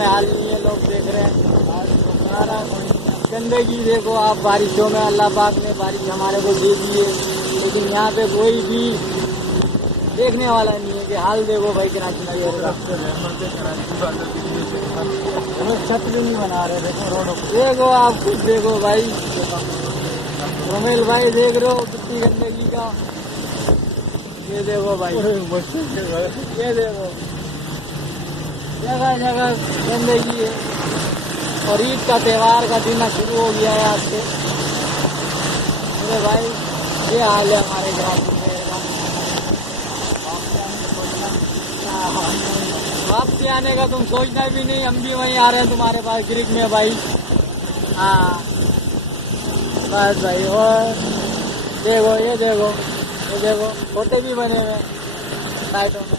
में हाल नहीं है, लोग देख रहे हैं सारा गंदगी। देखो आप, बारिशों में अल्लाह पाक ने बारिश हमारे को दे दी है, लेकिन यहाँ पे कोई भी देखने वाला नहीं है कि हाल देखो भाई कराची का। छत भी नहीं बना रहे, देखो रोडों को देखो, आप खुद देखो भाई। रोमेल भाई देख रहे हो कितनी गंदगी का, ये देखो भाई, ये देखो जगह जगह गंदगी है। और ईद का त्योहार का दिन शुरू हो गया है आज से। अरे भाई ये हाल है हमारे ग्राम में। वापसी आने का तुम सोचना भी नहीं, हम भी वहीं आ रहे हैं तुम्हारे पास गिरिक में भाई। हाँ बस भाई। और देखो ये देखो, ये देखो छोटे भी बने हुए साइडों में।